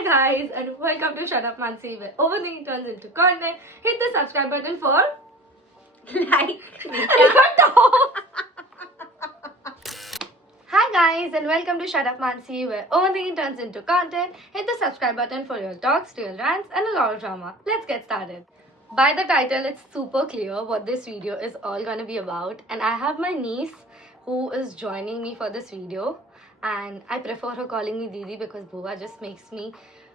Hi guys and welcome to Shut Up Mansi, where overthinking turns into content. Hit the subscribe button for like. Hi guys and welcome to Shut Up Mansi, where overthinking turns into content. Hit the subscribe button for your talks, real rants and a lot of drama. Let's get started. By the title, it's super clear what this video is all gonna be about, and I have my niece who is joining me for this video, and I prefer her calling me Didi because Bua just makes me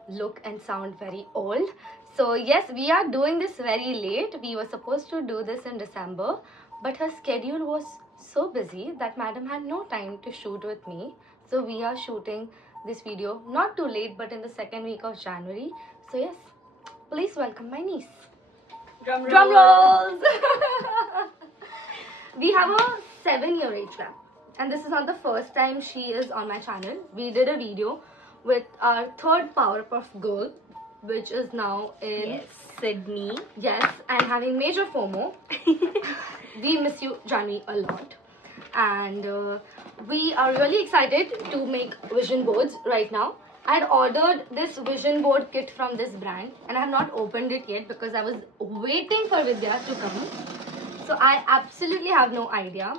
look and sound very old. So yes, we are doing this very late. We were supposed to do this in December, but her schedule was so busy that madam had no time to shoot with me. So we are shooting this video not too late, but in the second week of January. So yes, please welcome my niece. Drum rolls. We have a 7-year age gap, and this is not the first time she is on my channel. We did a video with our third Powerpuff Girl, which is now in Sydney. Yes, and having major FOMO. We miss you, Janvi, a lot. And we are really excited to make vision boards right now. I had ordered this vision board kit from this brand, and I have not opened it yet because I was waiting for Vidya to come. So I absolutely have no idea.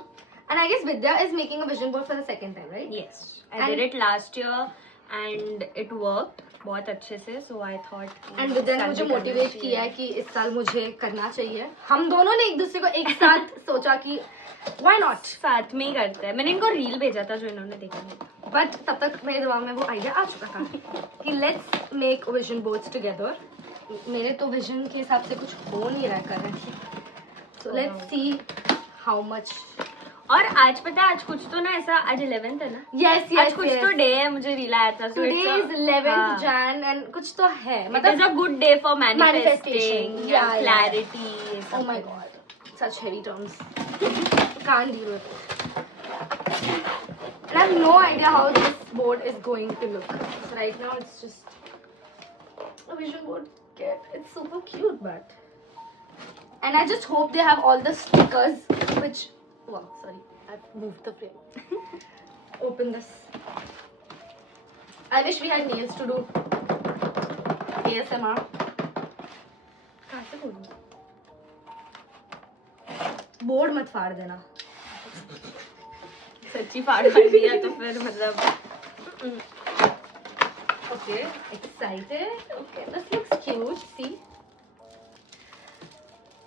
And I guess Vidya is making a vision board for the second time, right? Yes, I did it last year and it worked बहुत अच्छे से. So I thought. And Vidya ने मुझे motivate किया है कि इस साल मुझे करना चाहिए. हम दोनों ने एक दूसरे को एक साथ सोचा कि why not? साथ में ही करते हैं. मैंने इनको रील भेजा था जो इन्होंने देखा नहीं था. But तब तक मेरे दिमाग में वो आइडिया आ चुका था कि let's make vision boards together. मेरे तो विजन के हिसाब से कुछ हो नहीं रहा currently. So let's see how much. और आज पता है आज कुछ तो ना ऐसा आज 11th है ना. Yes. आज कुछ तो डे है मुझे रील आया था. Today is 11th Jan and कुछ तो है. It is a good day for manifesting. Yeah, clarity. Oh my god, such heavy terms. Can't deal with it. And I have no idea how this board is going to look. So right now it's just a vision board kit. It's super cute, but. And I just hope they have all the stickers, which. Wow, sorry, I've moved the frame. Open this. I wish we had nails to do ASMR. कहाँ से खोलूं? Board मत फाड़ देना. सच्ची फाड़ दिया तो फिर मतलब. Okay, excited. Okay, this looks cute. See.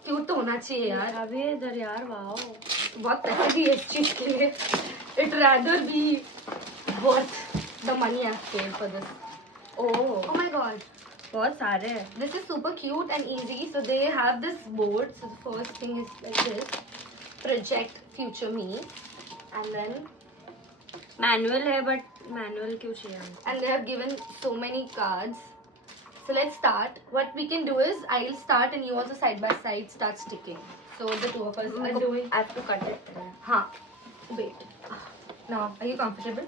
Cute तो होना चाहिए यार. अभी इधर यार वाओ. बहुत पैसे दिए इस चीज के लिए. It rather be worth the money I've paid for this. Oh my god. बहुत सारे हैं. This is super cute and easy. So they have this board. So the first thing is like this. Project future me. And then. Manual है but manual क्यों चाहिए हमको? And they have given so many cards. So let's start. What we can do is I'll start and you also side by side start sticking. So the two of us are doing. I have to cut it. हाँ. Wait. Now, are you comfortable?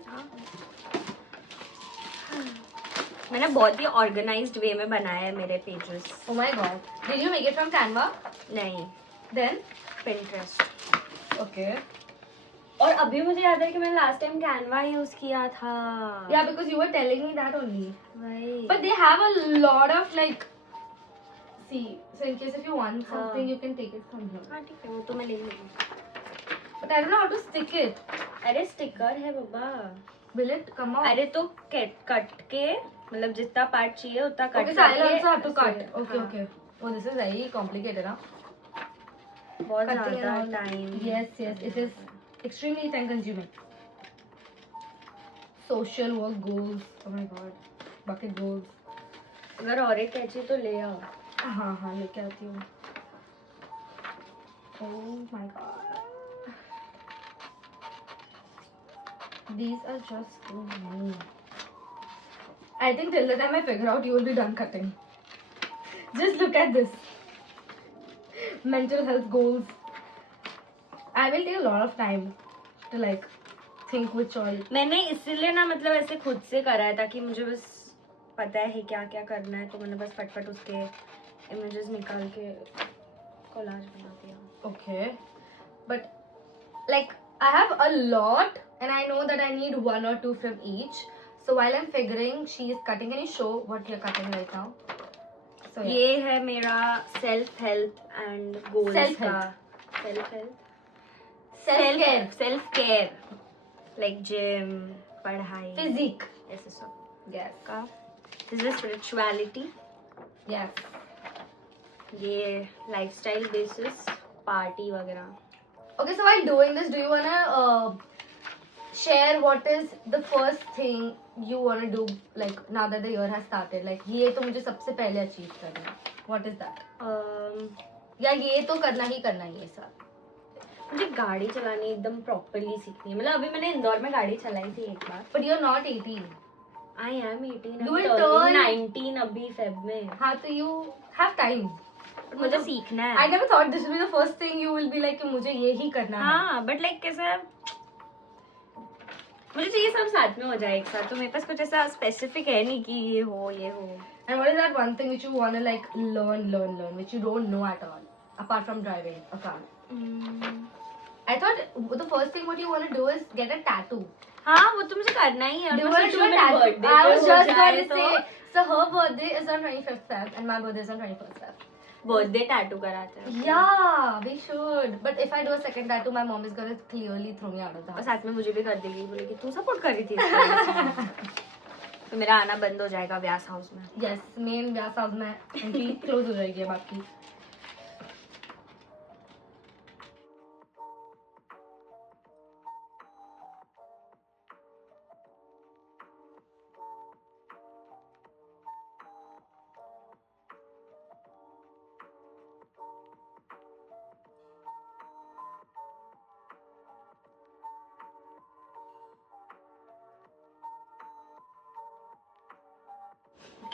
मैंने बहुत ही organised वे में बनाया है मेरे pages. Oh my god. Did you make it from Canva? नहीं. Then? Pinterest. Okay. और अभी मुझे याद है कि मैंने लास्ट टाइम कैनवा यूज किया था. Yeah, because you were telling me that only. Right. But they have a lot of like. See, so in case if you want something, you can take it from here. हाँ ठीक है वो तो मैं ले लूँगी. But I don't know how to stick it. अरे sticker है बाबा. Will it come out? अरे तो कट के मतलब जितना पार्ट चाहिए उतना cut Okay, so I'll also have to cut. ऐसे, Okay, हाँ. okay. Oh, this is very complicated, huh? बहुत Cutting ज़्यादा and all. Time. Yes, it is extremely time consuming. Social work goals. Oh my god. Bucket goals. अगर और एक कैची तो ले आओ. हाँ लेके आती हूँ. Oh my god. These are just too many. I think till the time I figure out, you will be done cutting. Just look at this. Mental health goals. I will take a lot of time to like think which all. मैंने इसीलिए ना मतलब ऐसे खुद से करा है ताकि मुझे बस पता है क्या क्या करना है, तो मैंने बस फटफट उसके इमेजेस निकाल के कोलाज बना दिया. Okay, but like I have a lot and I know that I need one or two from each. So while I'm figuring, she is cutting. Can you show what you're cutting right now? So yeah. ये है मेरा self health and goals Self-help. का self health Self-care. Self care like gym पढ़ाई Physique. ऐसे सब Yes. का this is spirituality Yes. ये lifestyle basis party वगैरह Okay, so while doing this, do you wanna share what is the first thing you wanna do, like now that the year has started? Like ये तो मुझे सबसे पहले achieve करना है. What is that? या ये तो करना ही ये साल. मुझे गाड़ी चलानी एकदम प्रॉपर्ली सीखनी है मतलब अभी मैंने इंदौर में गाड़ी चलाई थी एक बार But you're not 18. I am 18 You will turn 19 अभी फेब में हाँ तो you have time. But मुझे सीखना है I never thought this would be the first thing you will be like कि मुझे ये ही करना है. हाँ बट लाइक कैसा मुझे चाहिए सब साथ में हो जाए एक साथ तो मेरे पास कुछ ऐसा स्पेसिफिक है नहीं कि ये हो And what is that one thing which you wanna like learn, which you don't know at all, apart from driving a car? I thought the first thing what you wanna do is get a tattoo. हाँ वो तो मुझे करना ही है Do you मैं wanna सोच do रही a हूँ मेरे tattoo? birthday I पे was हो just जाए going to तो say. So her birthday is on 25th Feb and my birthday is on 21st Feb. Birthday tattoo कराते हैं Yeah, we should. But if I do a second tattoo, my mom is gonna clearly throw me out of the और house. साथ में मुझे भी कर देगी बोलेगी तू सपोर्ट कर रही थी इसको वजह से। तो मेरा आना बंद हो जाएगा व्यास हाउस में Yes, main व्यास हाउस में एंट्री क्लोज हो जाएगी अब आपकी.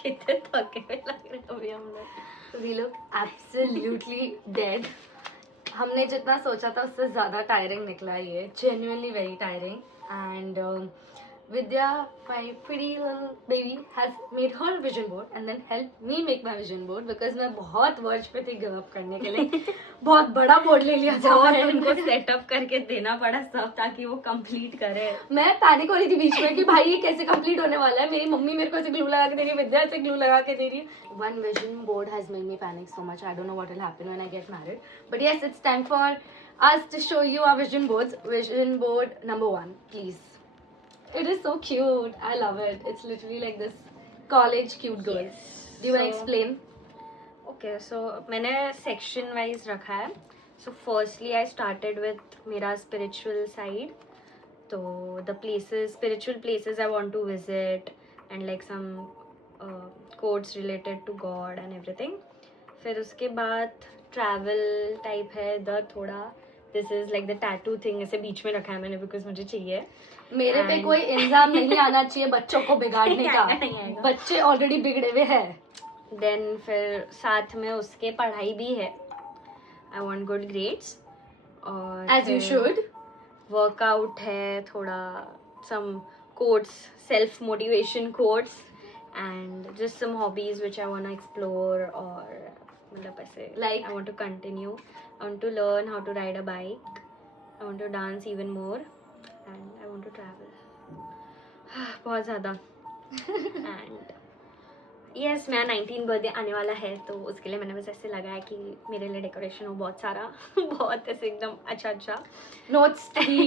कितने थके हुए लग रहे हैं अभी हम लोग We look absolutely dead. हमने जितना सोचा था उससे ज़्यादा टायरिंग निकला ये. Genuinely very tiring. And Vidya, my pretty little baby, has made her vision board and then helped me make my vision board because मैं बहुत वर्ष पे थी गिव अप करने के लिए. बहुत बड़ा बोर्ड ले लिया था बहुत मैंने. उनको सेटअप करके देना पड़ा सब ताकि वो कंप्लीट करे मैं पैनिक हो रही थी बीच में कि भाई ये कैसे कंप्लीट होने वाला है. मेरी मम्मी मेरे को ऐसे ग्लू लगा के दे रही है, विद्या ऐसे ग्लू लगा के दे रही है. One vision board has made me panic so much. I don't know what will happen when I get married. But yes, it's time for us to show you our vision boards. Vision board number 1, please. It is so cute. I love it. It's literally like this college cute girl. Yes. Do you want to So- explain? Okay so मैंने section wise रखा है so firstly I started with मेरा spiritual side तो the places spiritual places I want to visit and like some codes related to God and everything फिर उसके बाद travel type है the थोड़ा this is like the tattoo thing ऐसे बीच में रखा है मैंने बिकॉज मुझे चाहिए मेरे पे And- कोई इल्जाम नहीं आना चाहिए बच्चों को बिगाड़ने का. नहीं आएगा। बच्चे ऑलरेडी बिगड़े हुए हैं. देन फिर साथ में उसके पढ़ाई भी है आई वांट गुड ग्रेड्स और As you फिर should. वर्कआउट है थोड़ा some quotes self motivation quotes and just some hobbies which I want to explore और मतलब ऐसे Like? I want to continue I want to learn how to ride a bike I want to dance even more and I want to travel बहुत ज़्यादा and yes मेरा 19 birthday आने वाला है तो उसके लिए मैंने बस ऐसे लगाया कि मेरे लिए डेकोरेशन हो बहुत सारा बहुत ऐसे एकदम अच्छा Notes to be,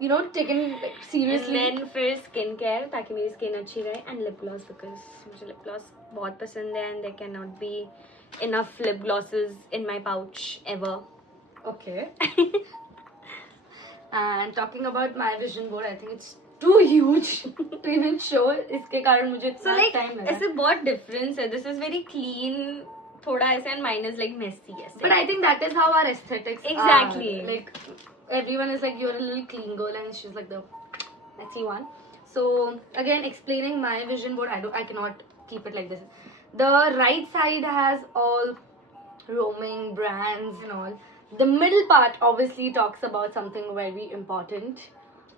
you know, taken seriously. Then फिर स्किन केयर ताकि मेरी स्किन अच्छी रहे एंड लिप ग्लॉस बिकॉज मुझे लिप ग्लॉस बहुत पसंद है and there can not be enough lip glosses in my pouch ever Okay. And talking about my vision board, I think it's too huge to even show. इसके कारण मुझे सो इतना like time लगा. ऐसे बहुत डिफरेंस है दिस इज वेरी क्लीन थोड़ा ऐसे and mine is like messy ऐसे But I think that is how our aesthetics Exactly. are. Like everyone is like, you're a little clean girl, and she's like the messy one. So again, explaining my vision board, I cannot keep it like this. The right side has all roaming brands and all. The middle part obviously talks about something very important,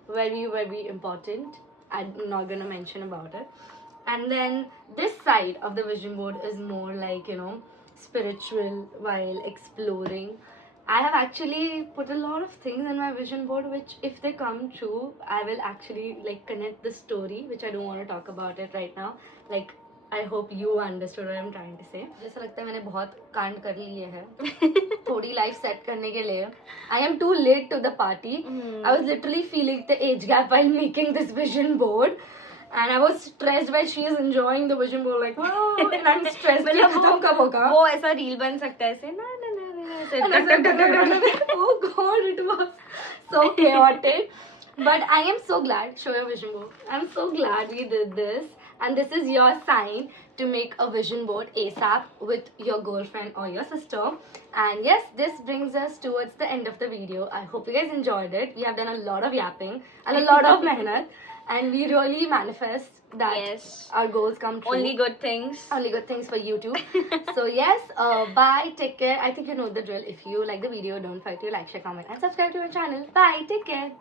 very important. I'm not gonna mention about it. And then this side of the vision board is more like, you know, spiritual while exploring. I have actually put a lot of things in my vision board which if they come true, I will actually like connect the story, which I don't want to talk about it right now. Like I hope you understood what I'm trying to say. जैसा लगता है मैंने बहुत कांड कर लिए हैं थोड़ी लाइफ सेट करने के लिए. I am too late to the party. I was literally feeling the age gap while making this vision board. And I was stressed while she is enjoying the vision board like wow, and I'm stressed कि खत्म कब होगा. वो ऐसा reel बन सकता है ऐसे ना And I was like, oh god, it was so chaotic. But I am so glad, show your vision board. I'm so glad we did this. And this is your sign to make a vision board ASAP with your girlfriend or your sister. And yes, this brings us towards the end of the video. I hope you guys enjoyed it. We have done a lot of yapping and a lot of mehnat. And we really manifest that Yes. our goals come true. Only good things. Only good things for you too. So yes, bye, take care. I think you know the drill. If you like the video, don't forget to like, share, comment and subscribe to my channel. Bye, take care.